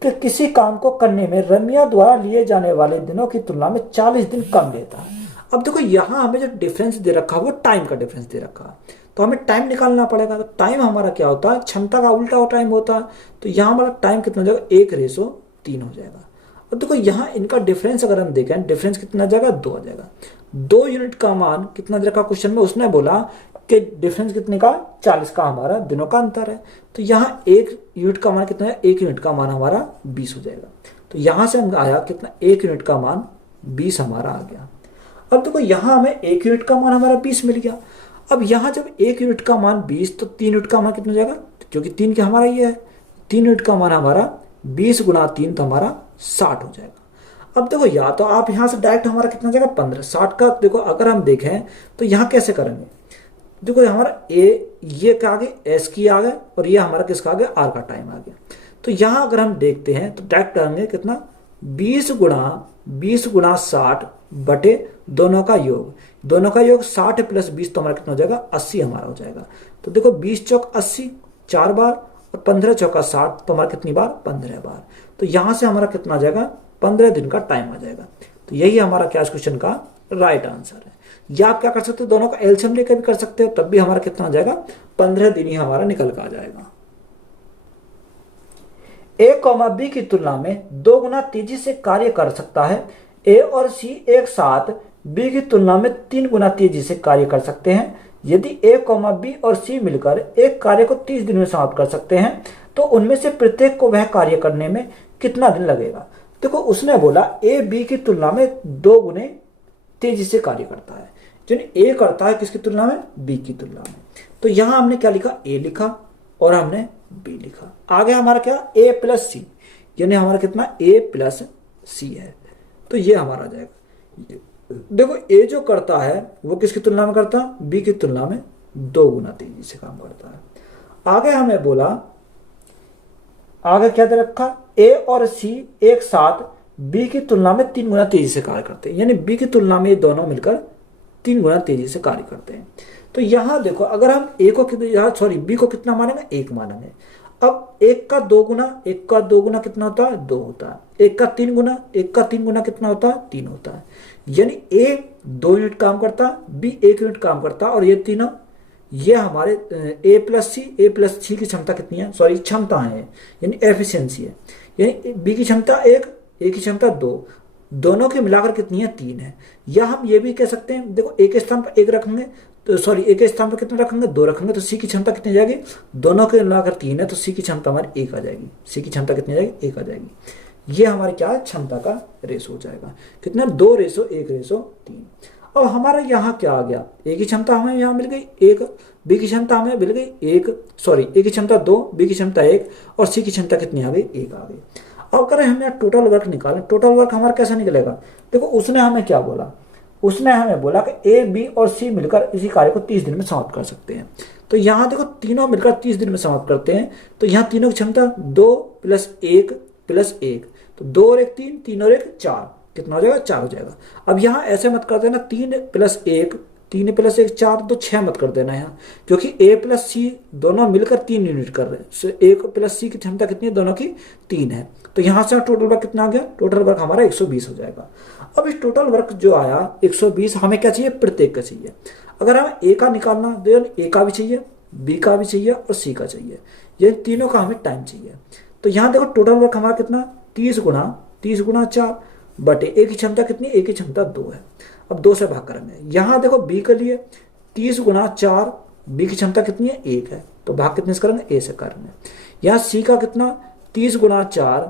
कि किसी काम को करने में रम्या द्वारा लिए जाने वाले दिनों की तुलना में 40 दिन कम लेता है। अब देखो यहां हमें जो डिफरेंस दे रखा वो टाइम का डिफरेंस दे रखा, तो हमें टाइम निकालना पड़ेगा। तो टाइम हमारा क्या होता है, क्षमता का उल्टा टाइम होता है। तो यहां हमारा टाइम कितना हो जाएगा, 1:3 हो जाएगा। और देखो यहाँ इनका डिफरेंस अगर हम देखें, डिफरेंस कितना जाएगा, 2 आ जाएगा। 2 यूनिट का मान कितना दे रखा क्वेश्चन में, उसने बोला कि डिफरेंस कितने का, 40 का हमारा दिनों का अंतर है। तो यहाँ 1 यूनिट का मान कितना है, 1 यूनिट का मान हमारा 20 हो जाएगा। तो यहां से हम आया कितना, 1 यूनिट का मान 20 हमारा आ गया। अब देखो यहाँ हमें 1 यूनिट का मान हमारा 20 मिल गया। अब यहाँ जब 1 यूनिट का मान 20 तो 3 यूनिट का मान कितना हो जाएगा, क्योंकि 3 के हमारा ये है, 3 यूनिट का मान हमारा 20 × 3 तो हमारा 60 हो जाएगा। अब देखो या तो आप यहाँ से डायरेक्ट हमारा कितना जाएगा, 15। 60 का देखो अगर हम देखें तो यहाँ कैसे करेंगे, देखो हमारा ये क्या आ गया, एस की आ गया, और ये हमारा किसका आ गया, आर का टाइम आ गया। तो यहाँ अगर हम देखते हैं तो डायरेक्ट करेंगे कितना, 20 × 60 बटे दोनों का योग, 60 + 20 तो हमारा कितना हो जाएगा, 80 हमारा हो जाएगा। तो देखो 20 चौक 80 4 बार, और 15 चौका 60 तो हमारा कितनी बार, 15 बार। तो यहां से हमारा कितना आ जाएगा, 15 दिन का टाइम आ जाएगा। तो यही हमारा क्या इस क्वेश्चन का राइट आंसर है। या आप क्या कर सकते हो, दोनों का एलसीएम लेकर भी कर सकते हो, तब भी हमारा कितना आ जाएगा, 15 दिन ही हमारा निकल कर आ जाएगा। A, B की तुलना में 2 गुना तेजी से कार्य कर सकता है। A और C एक साथ B की तुलना में 3 गुना तेजी से कार्य कर सकते हैं। यदि A, B और C मिलकर एक कार्य को 30 दिन में समाप्त कर सकते हैं तो उनमें से प्रत्येक को वह कार्य करने में कितना दिन लगेगा। देखो उसने बोला A B की तुलना में 2 गुने तेजी से कार्य करता है, यानी A करता है किसकी तुलना में, B की तुलना में। तो यहां हमने क्या लिखा, A लिखा और हमने B लिखा। आगे हमारा क्या, A + C, यानी हमारा कितना, A + C है। तो ये हमारा आ जाएगा। देखो A जो करता है वो किसकी तुलना में करता है, B की तुलना में 2 गुना तेजी से काम करता है। आगे हमें बोला, आगे क्या दे रखा, A और C एक साथ B की तुलना में 3 गुना तेजी से कार्य करते हैं, यानी B की तुलना में ये दोनों मिलकर 3 गुना तेजी से कार्य करते हैं। तो यहां देखो अगर हम B को कितना मानेंगे, 1 मानेंगे। अब 1 का 2 गुना कितना होता है, 2 होता है। 1 का 3 गुना कितना होता है, 3 होता है। यानी A 2 यूनिट काम करता, B 1 यूनिट काम करता, और ये तीनों ये हमारे A + C की क्षमता कितनी है, क्षमता है, यानी एफिशिएंसी है। यानी बी की क्षमता 1, ए की क्षमता 2, दोनों के मिलाकर कितनी है 3 है। या हम ये भी कह सकते हैं, देखो ए के स्थान पर 1 रखेंगे तो सॉरी ए के स्थान पर कितने रखेंगे 2 रखेंगे, तो सी की क्षमता कितनी आ जाएगी, दोनों के मिलाकर 3 है तो सी की क्षमता हमारी 1 आ जाएगी। सी की क्षमता कितनी आ जाएगी 1 आ जाएगी। ये हमारी क्या है क्षमता का रेशो हो जाएगा, कितना 2:1:3। अब हमारा यहाँ क्या आ गया, ए की क्षमता हमें यहाँ मिल गई 1, बी की क्षमता हमें मिल गई ए की क्षमता 2, बी की क्षमता 1 और सी की क्षमता कितनी आ गई 1 आ गई। अब करें हम यहाँ टोटल वर्क निकालें, टोटल वर्क हमारा कैसा निकलेगा, देखो उसने हमें क्या बोला, उसने हमें बोला कि ए बी और सी मिलकर इसी कार्य को 30 दिन में समाप्त कर सकते हैं। तो यहाँ देखो तीनों मिलकर 30 दिन में समाप्त करते हैं, तो यहाँ तीनों की क्षमता 2 + 1 + 1, तो 2 और 1 3, 3 और 1 4, कितना हो जाएगा 4 हो जाएगा। अब यहाँ ऐसे मत कर देना 3 + 1 4, तो 6 मत कर देना यहाँ, क्योंकि ए प्लस सी दोनों मिलकर 3 यूनिट कर रहे हैं। ए प्लस सी की क्षमता कितनी है, दोनों की 3 है। तो यहाँ से टोटल वर्क कितना आ गया, टोटल वर्क हमारा 120 हो जाएगा। अब इस टोटल वर्क जो आया 120 हमें क्या चाहिए, प्रत्येक का चाहिए। अगर हमें ए का निकालना, तो ए का भी चाहिए, बी का भी चाहिए और सी का चाहिए, ये तीनों का हमें टाइम चाहिए। तो यहाँ देखो टोटल वर्क हमारा कितना 30 गुणा 4 बटे ए की क्षमता कितनी, ए की क्षमता 2 है। अब 2 से भाग करेंगे। यहाँ देखो बी के लिए 30 गुणा 4, बी की क्षमता कितनी है 1 है, तो भाग कितने से करेंगे, ए से करेंगे। यहाँ सी का कितना 30 गुणा 4,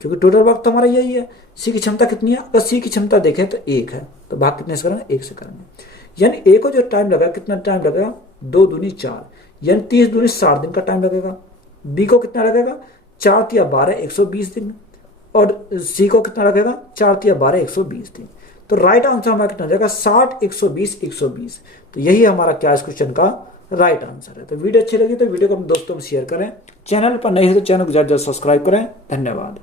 क्योंकि टोटल वर्क तो हमारा यही है। सी की क्षमता कितनी है, अगर सी की क्षमता देखें तो 1 है, तो भाग कितने से करेंगे, 1 से करेंगे। यानी ए को जो टाइम लगेगा, कितना टाइम लगेगा 2 दूनी 4, यानी 30 दूनी 60 दिन का टाइम लगेगा। बी को कितना लगेगा 4 × 12 120 दिन, और सी को कितना लगेगा 4 × 12 120 दिन। तो राइट आंसर हमारा कितना जाएगा 60 120 120। तो यही हमारा क्या इस क्वेश्चन का राइट आंसर है। तो वीडियो अच्छी लगी तो वीडियो को अपने दोस्तों में शेयर करें, चैनल पर नए हैं तो चैनल को ज़्यादा सब्सक्राइब करें। धन्यवाद।